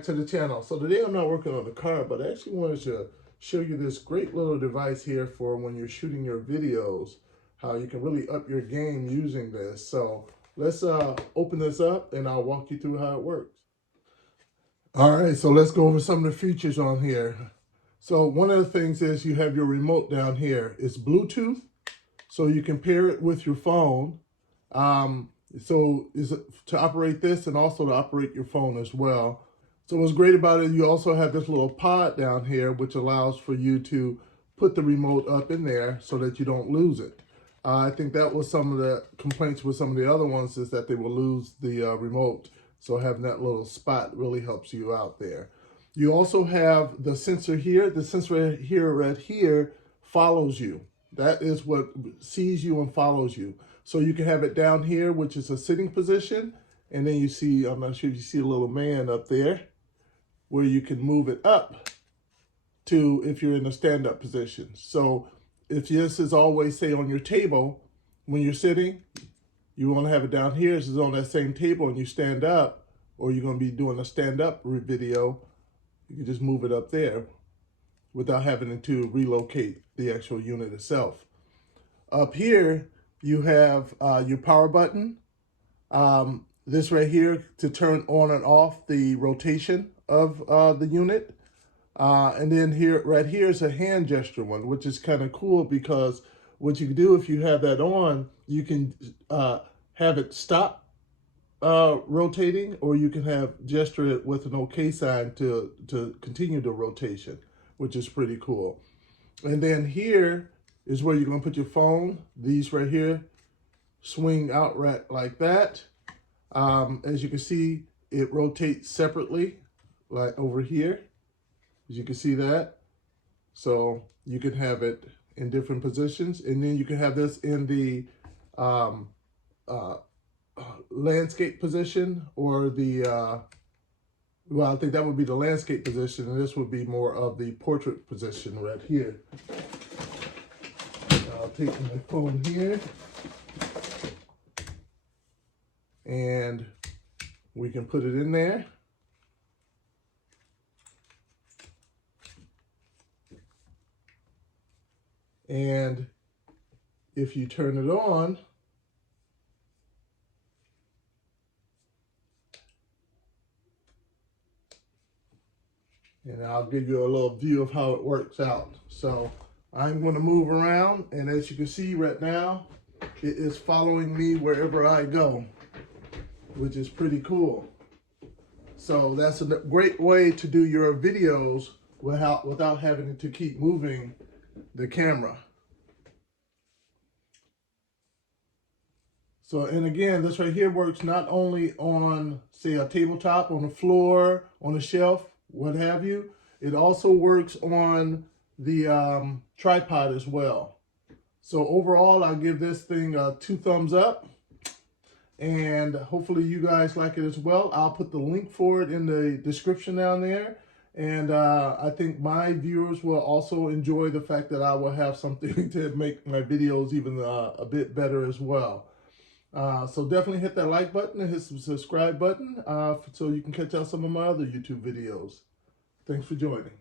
back to the channel. So today I'm not working on the car, but I actually wanted to show you this great little device here for when you're shooting your videos, how you can really up your game using this. So let's open this up and I'll walk you through how it works. All right, so let's go over some of the features on here. So one of the things is you have your remote down here. It's Bluetooth, so you can pair it with your phone. So is to operate this and also to operate your phone as well. So what's great about it, you also have this little pod down here, which allows for you to put the remote up in there so that you don't lose it. I think that was some of the complaints with some of the other ones, is that they will lose the remote. So having that little spot really helps you out there. You also have the sensor here. The sensor here, right here, follows you. That is what sees you and follows you. So you can have it down here, which is a sitting position. And then you see, I'm not sure if you see a little man up there, where you can move it up to if you're in a stand-up position. So if this is always, say, on your table, when you're sitting, you want to have it down here. This is on that same table and you stand up, or you're going to be doing a stand-up video, you can just move it up there without having to relocate the actual unit itself. Up here, you have your power button. This right here to turn on and off the rotation of the unit. And then here, right here is a hand gesture one, which is kind of cool, because what you can do if you have that on, you can have it stop rotating, or you can have gesture it with an OK sign to continue the rotation, which is pretty cool. And then here is where you're going to put your phone. These right here swing out right like that. As you can see, it rotates separately, like over here, as you can see that. So you can have it in different positions, and then you can have this in the landscape position, or the, well, I think that would be the landscape position, and this would be more of the portrait position right here. I'll take my phone here, and we can put it in there. And if you turn it on, and I'll give you a little view of how it works out. So I'm going to move around, and as you can see right now, it is following me wherever I go, which is pretty cool. So that's a great way to do your videos without having to keep moving the camera. So, and again, this right here works not only on, say, a tabletop, on the floor, on a shelf, what have you. It also works on the tripod as well. So overall, I'll give this thing 2 thumbs up, and hopefully you guys like it as well. I'll put the link for it in the description down there. And I think my viewers will also enjoy the fact that I will have something to make my videos even a bit better as well. So definitely hit that like button and hit the subscribe button so you can catch out some of my other YouTube videos. Thanks for joining.